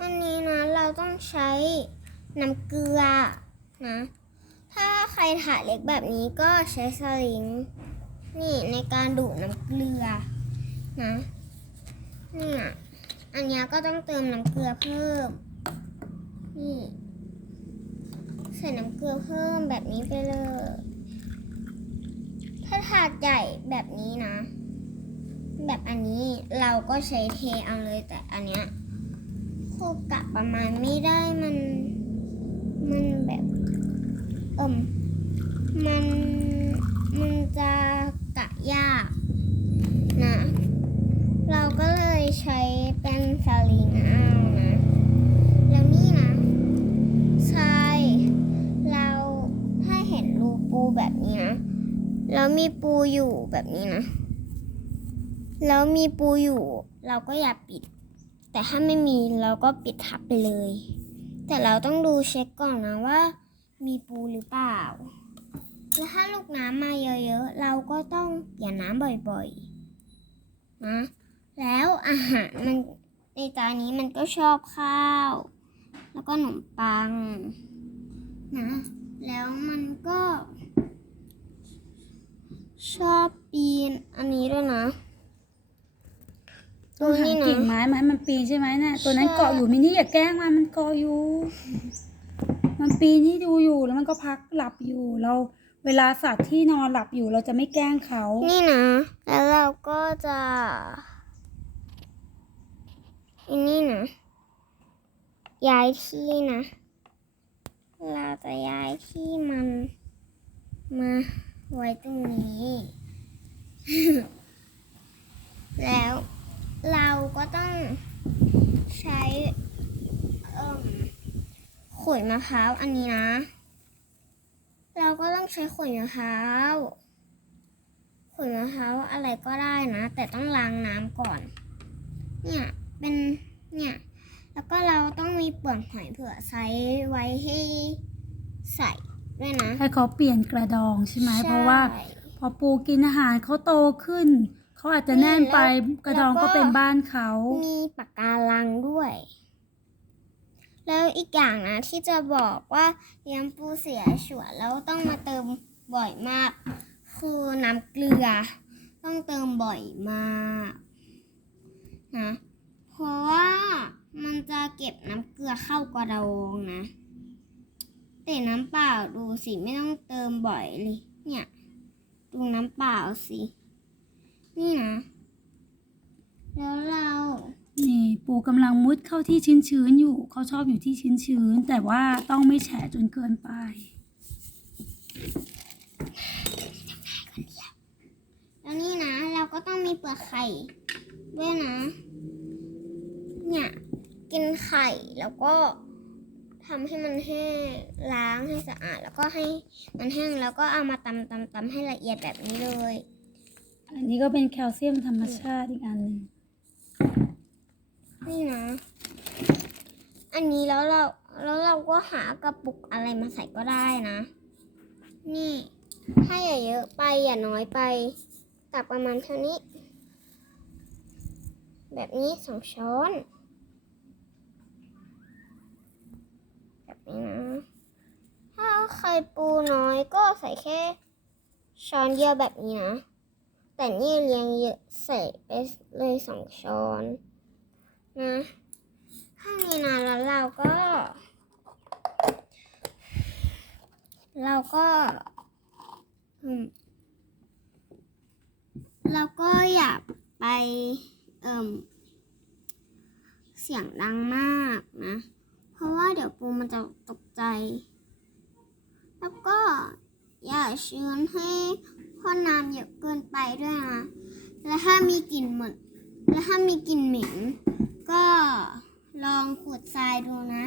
อันนี้นะเราต้องใช้น้ำเกลือนะ ถ้าใครถาเล็กแบบนี้ก็ใช้สลิงนี่ในการดูดน้ำเกลือนะเนี่ยอันเนี้ยก็ต้องเติมน้ำเกลือเพิ่ม นี่ใส่น้ำเกลือเพิ่มแบบนี้ไปเลย ถ้าถาดใหญ่แบบนี้นะ แบบอันนี้เราก็ใช้เทเอาเลยแต่อันเนี้ย คูกะประมาณไม่ได้มัน มันแบบเอิมมันมันจะกะยากนะ เราก็เลยใช้เป็นสลิงเอานะ แล้วนี่นะทรายเราถ้าเห็นรูปูแบบนี้นะแล้วมีปูอยู่แบบนี้นะ แล้วมีปูอยู่ เราก็อย่าปิด แต่ถ้าไม่มีเราก็ปิดทับไปเลย แต่เราต้องดูเช็คก่อนนะว่า มีปูหรือเปล่า แล้วถ้าลูกน้ำมาเยอะๆ เราก็ต้องเปลี่ยนน้ำบ่อยๆ นะ แล้วอาหารมันในจานนี้มันก็ชอบข้าว แล้วก็ขนมปัง นะ แล้วมันก็ ชอบปีนอันนี้ด้วยนะ ต้องหากิ่งไม้ไม้มันปีนใช่ไหมเนี่ยตัวนั้นใช่เกาะอยู่มินี่อย่าแกล้งมันมันเกาะอยู่ มันปีนที่ดูอยู่แล้วมันก็พักหลับอยู่เราเวลาสัตว์ที่นอนหลับอยู่เราจะไม่แกล้งเขา นี่นะ แล้วเราก็จะอันนี้นะ ย้ายที่นะ เราจะย้ายที่มันมาไว้ตรงนี้ แล้วเรา ก็ต้องใช้เอ่มขุยมะพร้าวอันนี้นะ เราก็ต้องใช้ขุยมะพร้าวขุยมะพร้าวอะไรก็ได้นะ แต่ต้องล้างน้ำก่อน เนี่ยเป็นเนี่ยแล้วก็เราต้องมีเปลือกหอยเผื่อใช้ไว้ให้ใส่ด้วยนะให้เขาเปลี่ยนกระดองใช่ไหมเพราะว่าใช่พอปูกินอาหารเขาโตขึ้น เขาอาจจะแน่นไปแล้วกระดองแล้วก็ก็เป็นบ้านเขา มีปากการังด้วย แล้วอีกอย่างนะที่จะบอกว่าเลี้ยงปูเสียฉวนแล้วต้องมาเติมบ่อยมาก คือน้ำเกลือ ต้องเติมบ่อยมากนะเพราะว่ามันจะเก็บน้ำเกลือเข้ากระดองนะ แต่น้ำเปล่าดูสิไม่ต้องเติมบ่อยเลย เนี่ยดูน้ำเปล่าสิ นี่นะ แล้วเรา นี่ ปูกำลังมุดเข้าที่ชื้นๆอยู่เขาชอบอยู่ที่ชื้นๆแต่ว่าต้องไม่แฉะจนเกินไปแล้วนี่นะ เราก็ต้องมีเปลือกไข่ด้วยนะ เนี่ยกินไข่แล้วก็ทำให้มันแห้งล้างให้สะอาด แล้วก็ให้มันแห้งแล้วก็เอามาตำตำตำให้ละเอียดแบบนี้เลย อันนี้ก็เป็นแคลเซียมธรรมชาติอีกอันหนึ่ง นี่นะ อันนี้แล้วเราแล้วเราก็หากระปุกอะไรมาใส่ก็ได้นะ นี่ถ้าอย่าเยอะไปอย่าน้อยไปตักประมาณเท่านี้ แบบนี้สองช้อน แบบนี้นะ ถ้าใครปูน้อยก็ใส่แค่ ช้อนเดียวแบบนี้นะ แต่นี่เรียงเยอะใส่ไปเลยสองช้อน นะถ้ามีนานแล้วเราก็ เราก็อืมเราก็อย่าไปเอ่มเสียงดังมากนะ เพราะว่าเดี๋ยวปูมันจะตกใจ แล้วก็อย่าเชื้นให้พ่นน้ำเยอะเกินไปด้วยนะ และถ้ามีกลิ่นเหม็นและถ้ามีกลิ่นเหม็น ก็ลองขุดทรายดูนะ